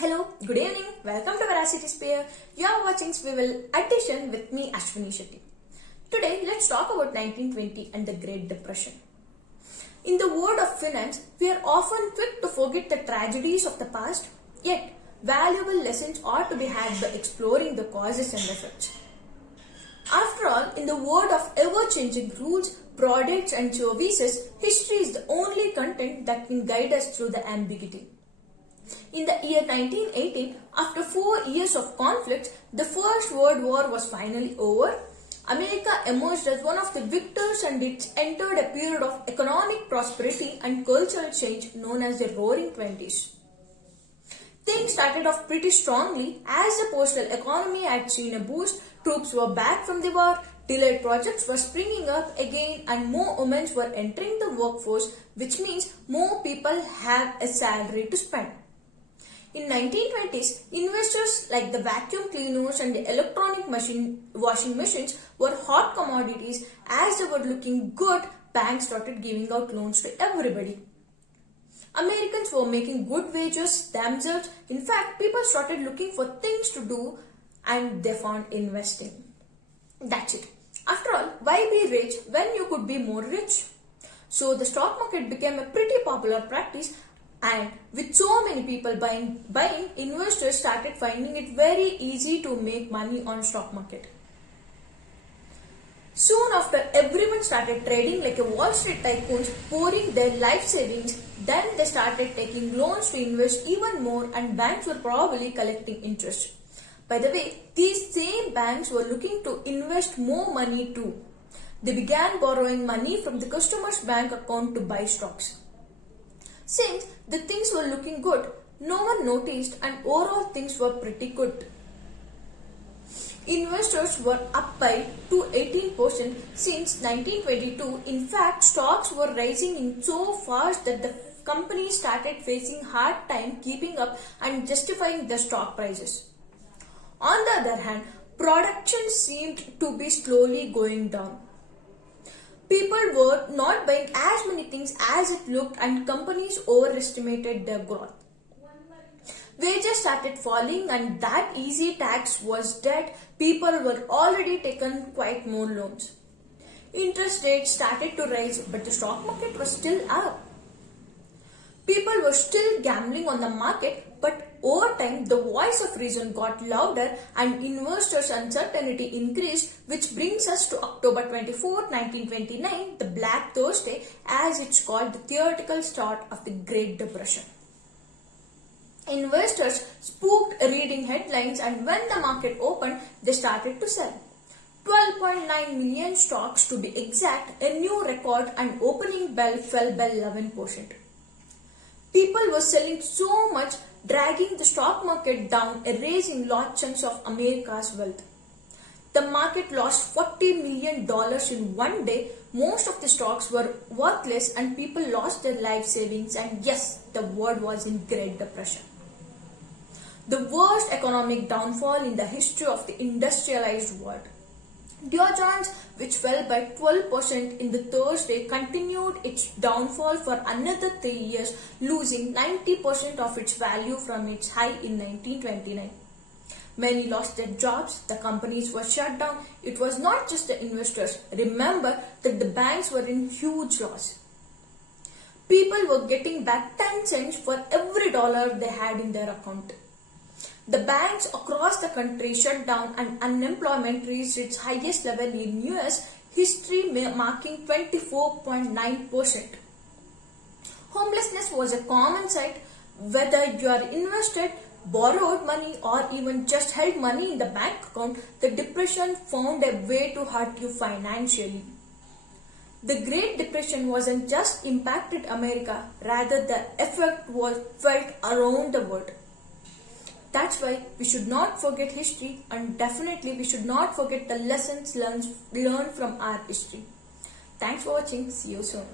Hello, good evening. Welcome to Veracity Sphere. You are watching Swivel Addition with me, Ashwini Shetty. Today, let's talk about 1920 and the Great Depression. In the world of finance, we are often quick to forget the tragedies of the past, yet valuable lessons are to be had by exploring the causes and effects. After all, in the world of ever-changing rules, products and services, history is the only content that can guide us through the ambiguity. In the year 1918, after 4 years of conflict, the First World War was finally over. America emerged as one of the victors and it entered a period of economic prosperity and cultural change known as the Roaring Twenties. Things started off pretty strongly as the postal economy had seen a boost, troops were back from the war, delayed projects were springing up again and more women were entering the workforce, which means more people have a salary to spend. In 1920s, investors like the vacuum cleaners and the electronic washing machines were hot commodities. As they were looking good, banks started giving out loans to everybody. Americans were making good wages themselves. In fact, people started looking for things to do and they found investing. That's it. After all, why be rich when you could be more rich? So the stock market became a pretty popular practice. And with so many people buying, investors started finding it very easy to make money on stock market. Soon after, everyone started trading like a Wall Street tycoons, pouring their life savings. Then they started taking loans to invest even more and banks were probably collecting interest. By the way, these same banks were looking to invest more money too. They began borrowing money from the customer's bank account to buy stocks. Since the things were looking good, no one noticed and overall things were pretty good. Investors were up by 18% since 1922. In fact, stocks were rising in so fast that the companies started facing hard time keeping up and justifying the stock prices. On the other hand, production seemed to be slowly going down. People were not buying as many things as it looked and companies overestimated their growth. Wages started falling and that easy tax was dead. People were already taken quite more loans. Interest rates started to rise but the stock market was still up. People were still gambling on the market but over time the voice of reason got louder and investors' uncertainty increased, which brings us to October 24, 1929, the Black Thursday, as it's called, the theoretical start of the Great Depression. Investors spooked reading headlines and when the market opened, they started to sell. 12.9 million stocks to be exact, a new record, and opening bell fell by 11%. People were selling so much, dragging the stock market down, erasing large chunks of America's wealth. The market lost $40 million in one day. Most of the stocks were worthless and people lost their life savings, and yes, the world was in Great Depression. The worst economic downfall in the history of the industrialized world. Dow Jones, which fell by 12% in the Thursday, continued its downfall for another 3 years, losing 90% of its value from its high in 1929. Many lost their jobs, the companies were shut down. It was not just the investors. Remember that the banks were in huge loss. People were getting back 10 cents for every dollar they had in their account. The banks across the country shut down and unemployment reached its highest level in US history, marking 24.9%. Homelessness was a common sight. Whether you are invested, borrowed money or even just held money in the bank account, the depression found a way to hurt you financially. The Great Depression wasn't just impacted America, rather the effect was felt around the world. That's why we should not forget history and definitely we should not forget the lessons learned from our history. Thanks for watching. See you soon.